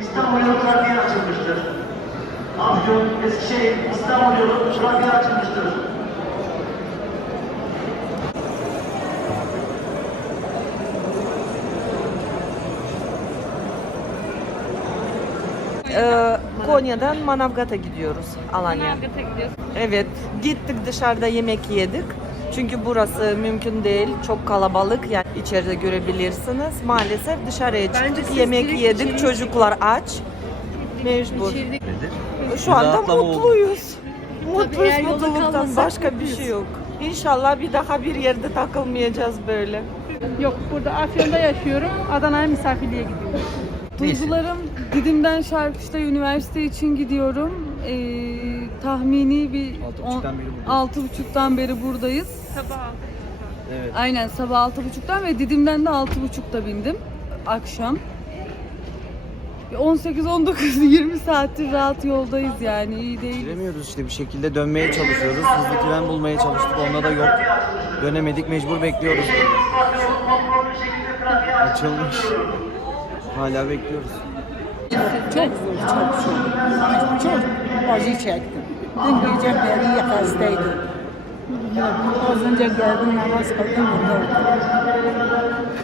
İstanbul yolu trafiğe açılmıştır. Afyon, Eskişehir, İstanbul yolu trafiğe açılmıştır. Ee, Konya'dan Manavgat'a gidiyoruz Alanya. Manavgat'a gidiyoruz. Evet, gittik dışarıda yemek yedik. Çünkü burası mümkün değil, çok kalabalık. Yani içeride görebilirsiniz. Maalesef dışarıya çıktık, yemek yedik. içeri- Çocuklar aç. Mecbur. İçeride Şu anda mutluyuz. Mutluyuz, mutluluktan başka bir şey yok. İnşallah bir daha bir yerde takılmayacağız böyle. Yok burada Afyon'da yaşıyorum. Adana'ya misafirliğe gidiyorum. Duygularım Didim'den Şarkışla üniversite için gidiyorum. Ee, tahmini bir Altı on- buçuktan beri buradayız. beri buradayız. sabah Evet. Aynen sabah altı buçuktan ve Didim'den de altı buçukta bindim akşam. Bir 18, 19, 20 saattir rahat yoldayız yani iyi değil. Giremiyoruz işte bir şekilde dönmeye çalışıyoruz. Hızlı tren bulmaya çalıştık. Onda da yok. Dönemedik. Mecbur bekliyoruz. Açılmış. Hala bekliyoruz. Çok zor, çok çok. Çok acı çektim. Dün gece beri hastaydım. Az önce geldim namaz kıldım burada.